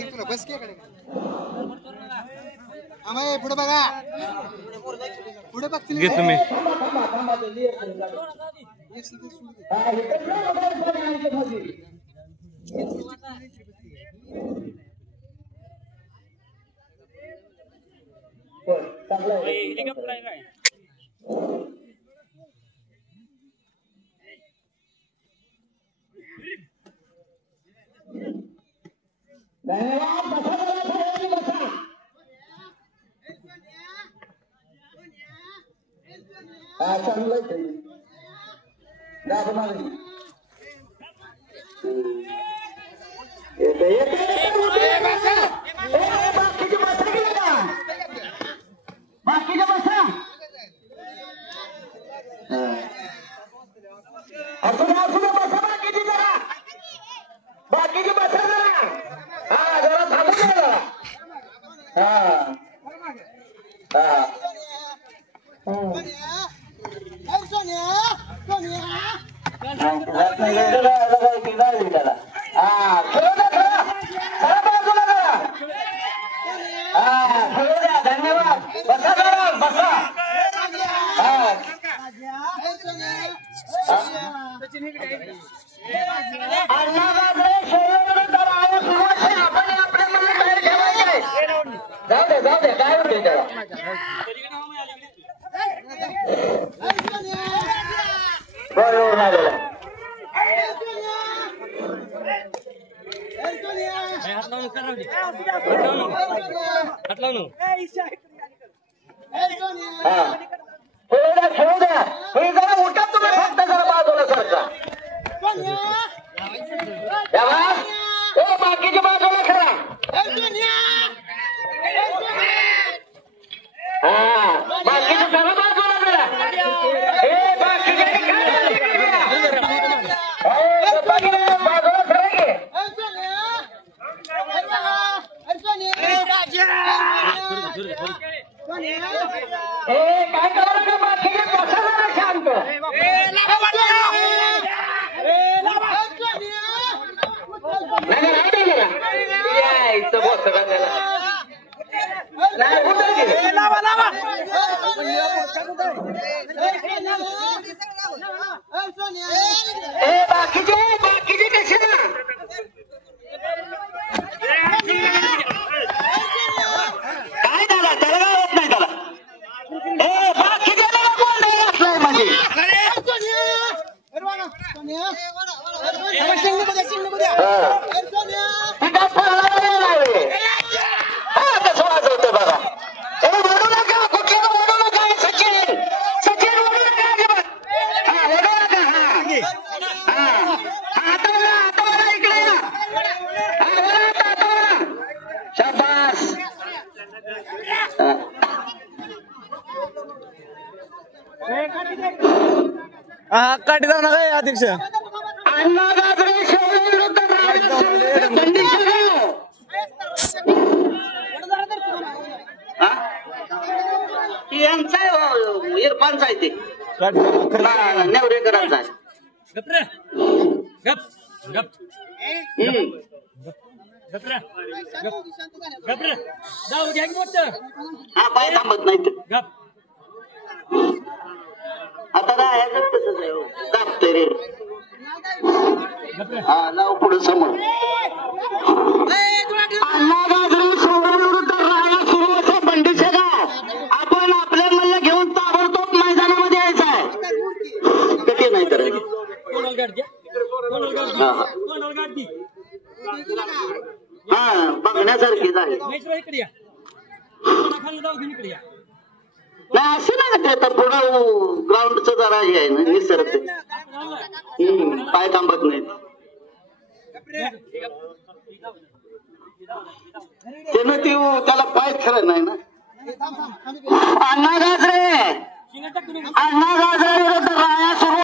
तुला बस की आम्ही पुढे बघा पुढे बघतील घे तुम्ही काठी जाऊ नका अध्यक्ष यांचा इरफानचा आहे ते नेवरेकरांचा आहे हा पाय थांबत नाही आता काय दाबतोय रे हा लाव पुढे समोर बंडीचे गाव आपण आपल्या मल्ल घेऊन ताबडतोब मैदानामध्ये यायचं आहे कधी नाही तर हा बघण्यासारखी झाली नाही असं नाही ते आता पुढं ग्राउंडचं जरा हे आहे ना निसरत पाय थांबत नाही त्यानं ती त्याला पाय खरं नाही ना अण्णा गाजरे